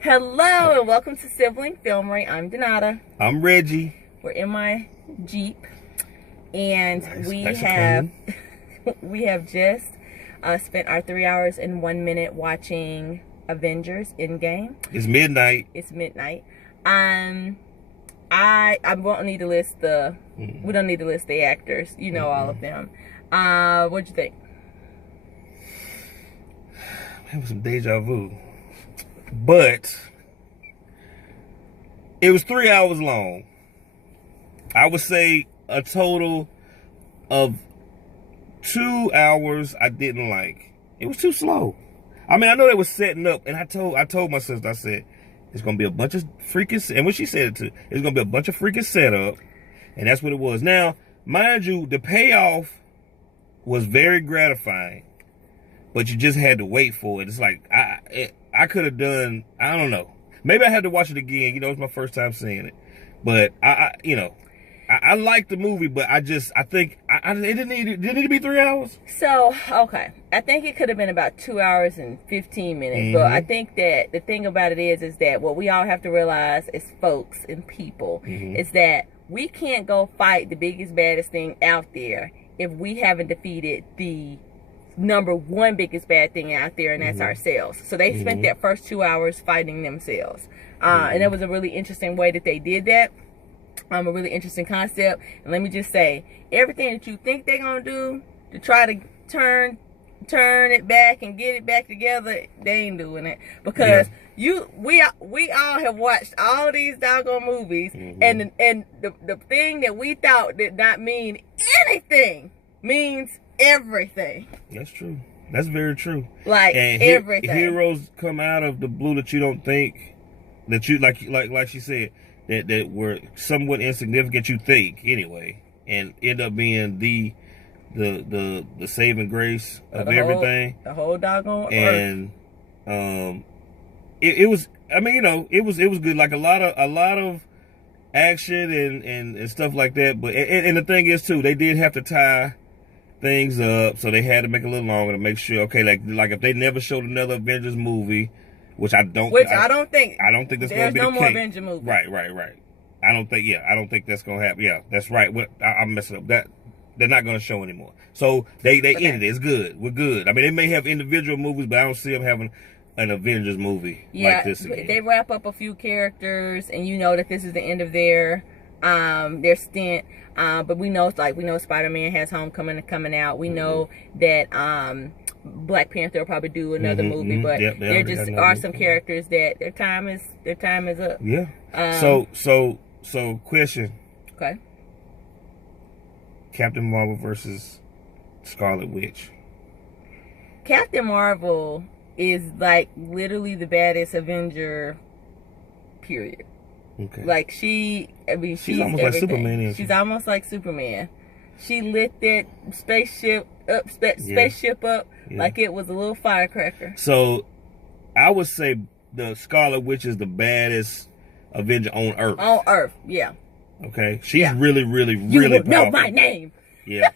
Hello and welcome to Sibling Filmery. I'm Donata. I'm Reggie. We're in my Jeep, and Nice, we nice have and we have just spent our 3 hours and 1 minute watching Avengers Endgame. It's midnight. It's midnight. I won't need to list the we don't need to list the actors. You know all of them. What'd you think? It was some deja vu. But it was 3 hours long. I would say a total of 2 hours I didn't like. It was too slow. I mean, I know they were setting up, and I told my sister, I said, it's gonna be a bunch of freaking, and when she said it too, it's gonna be a bunch of freaking setup, and that's what it was. Now, mind you, the payoff was very gratifying, but you just had to wait for it. It's like I could have done, I don't know. Maybe I had to watch it again. You know, it's my first time seeing it. But I liked the movie, but I think it didn't need to be 3 hours. So, okay. I think it could have been about 2 hours and 15 minutes. But I think that the thing about it is that what we all have to realize as folks and people is that we can't go fight the biggest, baddest thing out there if we haven't defeated the number one biggest bad thing out there, and that's ourselves. So they spent that first 2 hours fighting themselves, and it was a really interesting way that they did that. A really interesting concept. And let me just say, everything that you think they're gonna do to try to turn it back and get it back together, they ain't doing it, because we all have watched all these doggone movies, and the thing that we thought did not mean anything means everything. That's true. That's very true. Like, and everything. Heroes come out of the blue that you don't think, that you like she said, that were somewhat insignificant, you think anyway, and end up being the saving grace of everything. The whole doggone and earth. It was, I mean, you know, it was good. Like a lot of action and stuff like that. But and the thing is too, they did have to tie things up, so they had to make it a little longer to make sure. Okay, like if they never showed another Avengers movie, which I don't think that's going to be the case. There's no more Avengers movie. Right. I don't think that's going to happen. Yeah, that's right. I'm messing up. That they're not going to show anymore. So they ended it. It's good. We're good. I mean, they may have individual movies, but I don't see them having an Avengers movie like this again. They wrap up a few characters, and you know that this is the end of their stint. But we know Spider-Man has Homecoming coming out. We know that Black Panther will probably do another movie, but there just are some characters that their time is up. Yeah. So question. Okay. Captain Marvel versus Scarlet Witch. Captain Marvel is like literally the baddest Avenger, period. Okay. Like she's almost like Superman. She's almost like Superman. She lit that spaceship up like it was a little firecracker. So I would say the Scarlet Witch is the baddest Avenger on Earth. On Earth, yeah. Okay. She's really You powerful. know my name. Yeah.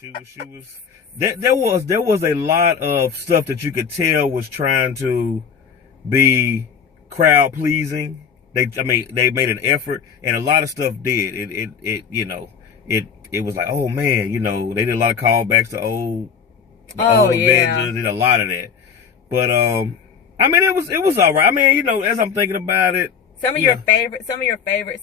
she was there was a lot of stuff that you could tell was trying to be crowd pleasing. They made an effort, and a lot of stuff did. It was like, oh man, you know, they did a lot of callbacks to old Avengers, did a lot of that. But I mean, it was all right. I mean, you know, as I'm thinking about it, some of your favorite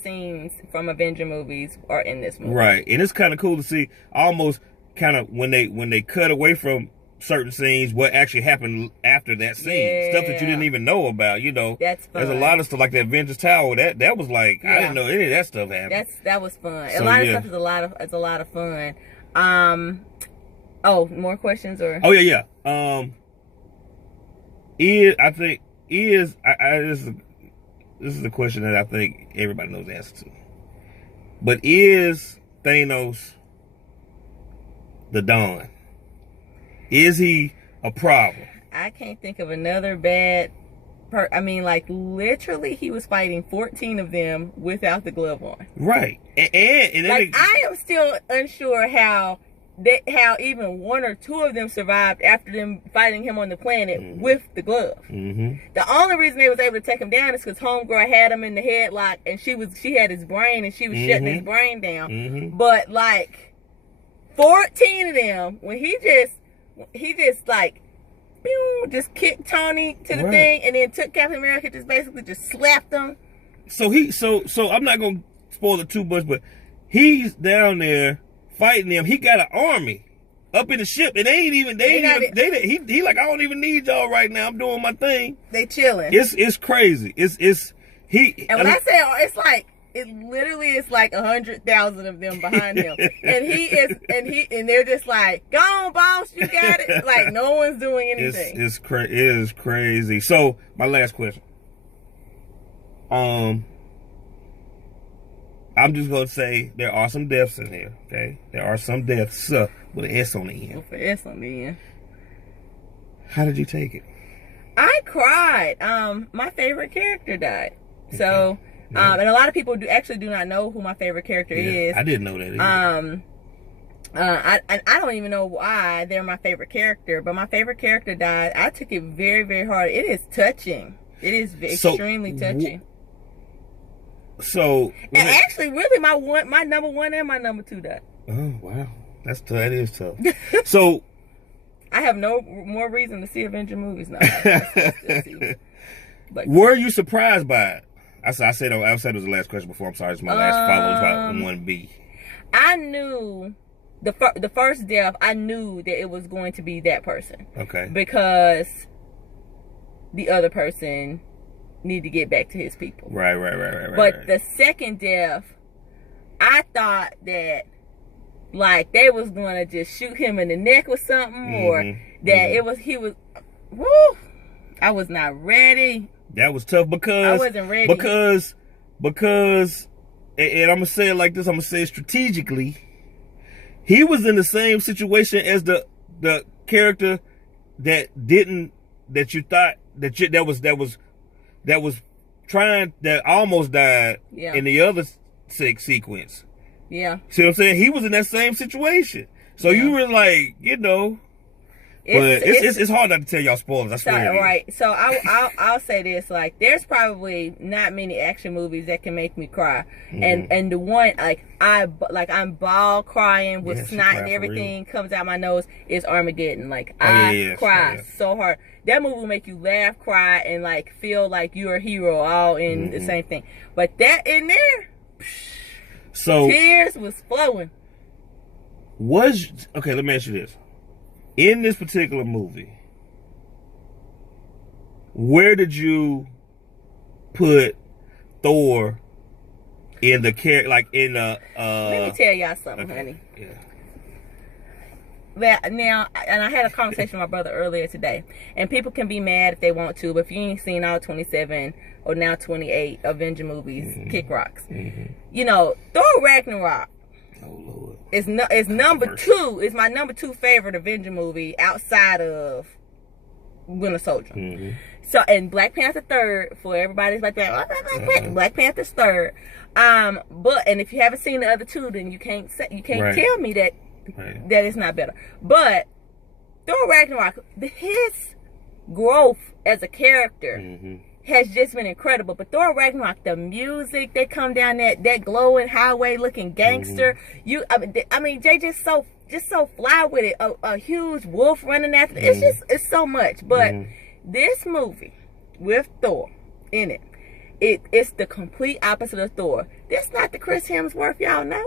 scenes from Avenger movies are in this movie. Right. And it's kind of cool to see almost kind of when they cut away from certain scenes, what actually happened after that scene. Stuff that you didn't even know about, you know. That's fun. There's a lot of stuff like the Avengers Tower. That was like, I didn't know any of that stuff happened. That was fun. So, a lot of stuff is a lot of fun. More questions or? Oh yeah. This is the question that I think everybody knows the answer to. But is Thanos the Don? Is he a problem? I can't think of another bad I mean, like, literally he was fighting 14 of them without the glove on. Right. And like, I am still unsure how how even one or two of them survived after them fighting him on the planet with the glove. The only reason they was able to take him down is because Homegirl had him in the headlock, and she had his brain, and she was shutting his brain down. But like 14 of them, when he just like just kicked Tony to the thing, and then took Captain America, just basically just slapped him. So I'm not gonna spoil it too much, but he's down there fighting them. He got an army up in the ship, and he like, I don't even need y'all right now. I'm doing my thing. They chilling. It's crazy. And when I say it's like, it literally is like 100,000 of them behind him, and they're just like, go on, boss, you got it. Like no one's doing anything. It is crazy. So my last question. I'm just gonna say there are some deaths in here. Okay, there are some deaths with an S on the end. With an S on the end. How did you take it? I cried. My favorite character died. Okay. So, and a lot of people do not know who my favorite character is. I didn't know that either. I don't even know why they're my favorite character, but my favorite character died. I took it very, very hard. It is touching. It is extremely touching. So, and actually, really, my number one and my number two died. Oh wow, that is tough. So, I have no more reason to see Avengers movies now. Like, were you surprised by it? I said it was the last question before. I'm sorry, it's my last follow. It's about 1B. I knew the first death. I knew that it was going to be that person. Okay. Because the other person need to get back to his people. Right. But the second death, I thought that like they was gonna just shoot him in the neck or something, or that he was. Woo! I was not ready. That was tough because I wasn't ready. Because, and I'm gonna say it like this. I'm gonna say it strategically. He was in the same situation as the character that almost died in the other sequence. Yeah. See what I'm saying? He was in that same situation. So you were like, it's hard not to tell y'all spoilers. I swear. Right. So I'll say this: like, there's probably not many action movies that can make me cry, and the one I'm ball crying with snot and everything comes out my nose is Armageddon. Like I cry so hard. That movie will make you laugh, cry, and like feel like you're a hero all in the same thing. But that in there, so tears was flowing. Okay, let me ask you this. In this particular movie, where did you put Thor in the character? Like in the let me tell y'all something, honey. Yeah. Now, and I had a conversation with my brother earlier today, and people can be mad if they want to, but if you ain't seen all 27 or now 28 Avenger movies, kick rocks. Thor Ragnarok. Oh Lord. It's number two. It's my number two favorite Avenger movie outside of Winter Soldier. So, and Black Panther third for everybody's like that. Black Panther's third. And if you haven't seen the other two, then you can't tell me that it's not better. But Thor Ragnarok, his growth as a character has just been incredible. But Thor Ragnarok, the music, they come down that glowing highway looking gangster. I mean, they just so fly with it. A huge wolf running after. It's so much. But this movie with Thor in it, it's the complete opposite of Thor. This not the Chris Hemsworth y'all know.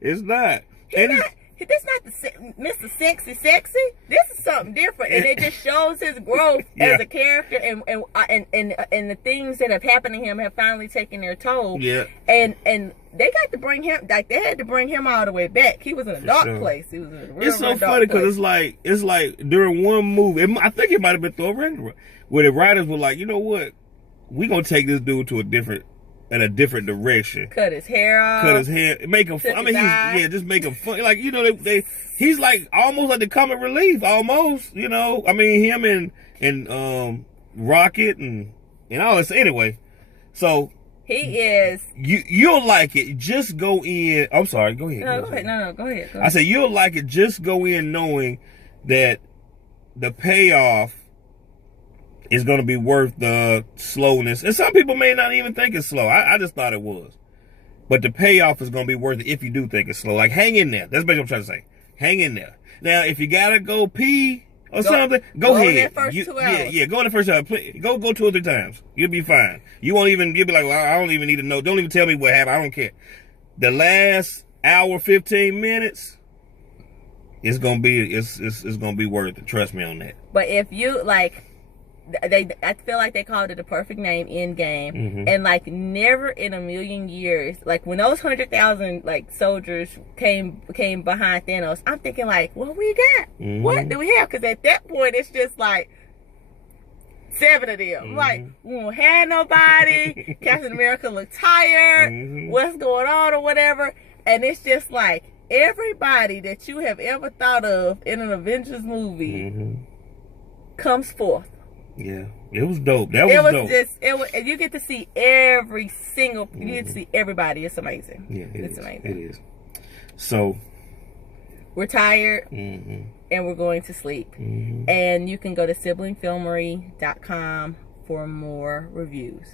It's not. This not the Mr. Sexy. This is something different, and it just shows his growth as a character, and the things that have happened to him have finally taken their toll. Yeah. And they got to bring him, like they had to bring him all the way back. He was in a dark place. He was in a real It's so funny because it's like during one movie, I think it might have been Thor Ragnarok, where the writers were like, you know what, we gonna take this dude to a different direction. Cut his hair off. Make him fun. I mean, just make him fun. Like, he's like almost like the comic relief, almost. I mean, him and Rocket and all this. Anyway, so He is. You'll like it. Just go in. I'm sorry. Go ahead. No, go ahead. No, go ahead. I said you'll like it. Just go in knowing that the payoff is going to be worth the slowness. And some people may not even think it's slow. I just thought it was. But the payoff is going to be worth it if you do think it's slow. Like, hang in there. That's basically what I'm trying to say. Hang in there. Now, if you got to go pee or something, go ahead. In that first 2 hours. Yeah, go in the first hour. Go 2 or 3 times. You'll be fine. You'll be like, well, I don't even need to know. Don't even tell me what happened. I don't care. The last hour, 15 minutes, it's going to be worth it. Trust me on that. But if you, like, I feel like they called it the perfect name, Endgame, and like never in a million years, like when those 100,000 like soldiers came behind Thanos, I'm thinking like, what we got? What do we have? Because at that point it's just like 7 of them. Like, we won't have nobody. Captain America looked tired. What's going on or whatever? And it's just like everybody that you have ever thought of in an Avengers movie comes forth. Yeah, it was dope. That was dope. And you get to see every single. You get to see everybody. It's amazing. Yeah, it's amazing. It is. So we're tired, and we're going to sleep. And you can go to siblingfilmery.com for more reviews.